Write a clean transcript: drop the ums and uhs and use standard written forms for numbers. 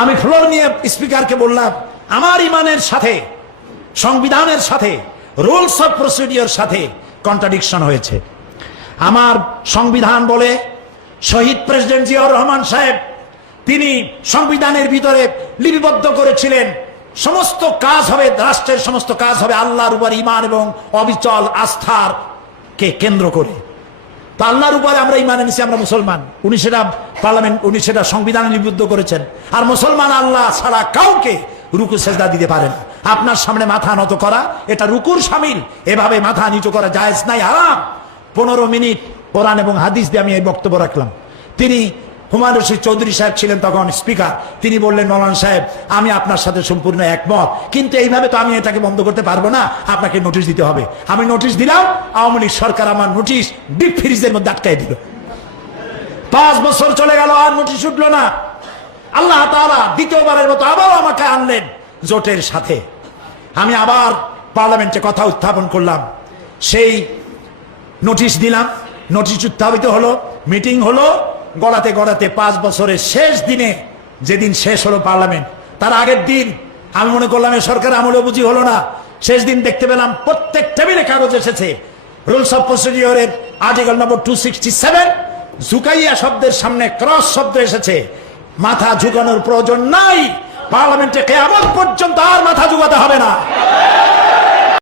আমি ফ্লোর নিয়ে স্পিকারকে বললাম, আমার ইমানের সাথে, সংবিধানের সাথে, রুলস অফ প্রসিডিওর সাথে কন্ট্রাডিকশন হয়েছে। আমার সংবিধান বলে শহীদ প্রেসিডেন্ট জিয়াউর রহমান সাহেব তিনি সংবিধানের ভিতরে লিপিবদ্ধ করেছিলেন, সমস্ত কাজ হবে, রাষ্ট্রের সমস্ত কাজ হবে আল্লাহর উপর ঈমান এবং অবিচল আস্থার কে কেন্দ্র করে। তো আল্লাহর উপরে আমরা ঈমান এনেছি, আমরা মুসলমান। উনি সেটা পার্লামেন্ট, উনি সেটা সংবিধানে লিপিবদ্ধ করেছেন। আর মুসলমান আল্লাহ ছাড়া কাউকে রুকু সেজদা দিতে পারে না। আপনার সামনে মাথা নত করা এটা রুকুর শামিল, এভাবে মাথা নিচু করা জায়েজ নাই, হারাম। 15 মিনিট কোরআন এবং হাদিস দিয়ে আমি এই বক্তব্য রাখলাম। তিনি হুমায়ুন রশিদ চৌধুরী সাহেব ছিলেন তখন স্পিকার। তিনি বললেন, মৌলানা সাহেব আমি আপনার সাথে সম্পূর্ণ একমত, কিন্তু এইভাবে তো আমি এটাকে বন্ধ করতে পারবো না, আপনাকে নোটিশ দিতে হবে। আমি নোটিশ দিলাম, আওয়ামী লীগ সরকার আমার নোটিশ ডিপ ফ্রিজের মধ্যে আটকাই দিল। 5 বছর চলে গেল, আর নোটিশ উঠলো না। আল্লাহ তাআলা দ্বিতীয়বারের মতো আবার আমাকে আনলেন জোটের সাথে। আমি আবার পার্লামেন্টে কথা উত্থাপন করলাম, সেই নোটিশ দিলাম, নোটিশ উত্থাপিত হলো, মিটিং হলো। গড়াতে গড়াতে 5 বছরের শেষ দিনে, যেদিন শেষ হলো পার্লামেন্ট, তার আগের দিন আমি মনে করলাম এ সরকার আমলে বুঝি হলো না। শেষ দিন দেখতে পেলাম প্রত্যেক টেবিলে কাগজ এসেছে, রুলস অফ প্রসিডিওরের আর্টিকেল নম্বর 267 ঝুঁকাইয়া শব্দের সামনে ক্রস শব্দ এসেছে। মাথা ঝুঁকানোর প্রয়োজন নাই, পার্লামেন্টে কিয়ামত পর্যন্ত আর মাথা ঝুঁকাতে হবে না।